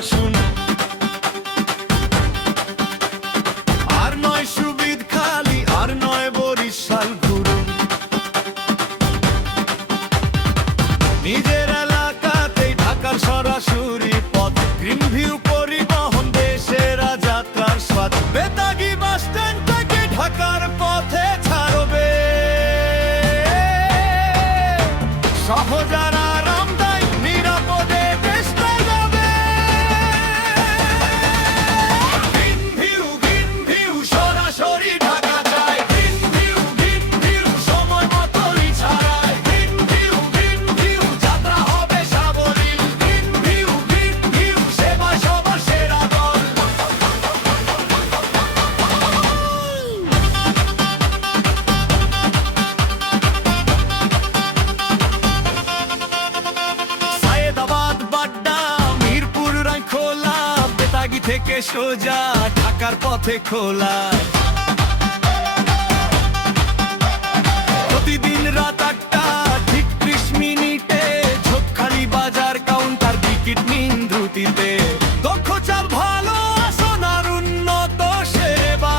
আসুন। আর নয় সুবিধ খালি, আর নয় বরিশাল ঘুরুন। নিজের এলাকাতেই ঢাকার সরাসরি পথ, গ্রিন ভিউ পরিবহন দেশের যাত্রার স্বাদ। বেতাগী বাস স্ট্যান্ড থেকে ঢাকার পথে ছাড়বে, সহজ আর আরামদায়ক নিরাপদে দেশটা যাবে। গ্রিন ভিউ সরাসরি ঢাকা যায়। গ্রিন ভিউ সময় মতোই ছাড়ায়। গ্রিন ভিউ যাত্রা হবে সাবলীল। গ্রিন ভিউ সেবা সবার সেরা দল। সায়েদাবাদ, বাড্ডা, মিরপুর, রায়খোলা, বেতাগী থেকে সোজা ঢাকার পথে খোলা। প্রতিদিন রাত 8টা ঠিক 30 মিনিটে ঝোপখালি বাজার কাউন্টার, টিকিট নিন দ্রুতিতে। দক্ষ চাল, ভালো আসন আর উন্নত সেবা,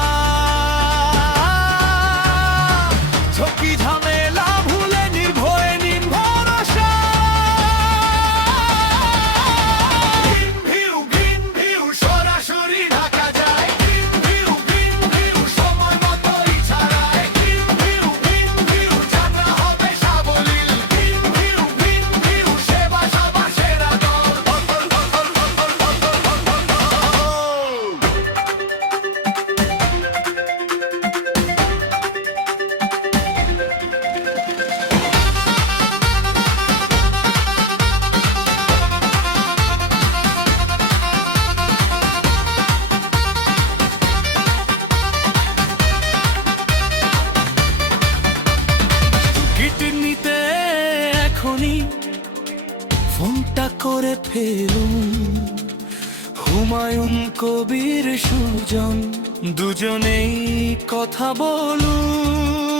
ঝুঁকি ঝামেলা ভুলে নির্ভয়ে নিন ভরসা। গ্রিন ভিউ সরাসরি ঢাকা যায়। গ্রিন ভিউ সময় মতোই ছাড়ায়। গ্রিন ভিউ যাত্রা হবে সাবলীল। গ্রিন ভিউ সেবা সবার সেরা দল। টিকিট নিতে এখনই ফোনটা করে ফেলুন। হুমায়ুন কবির সুজন দুজনেই কথা বলুন।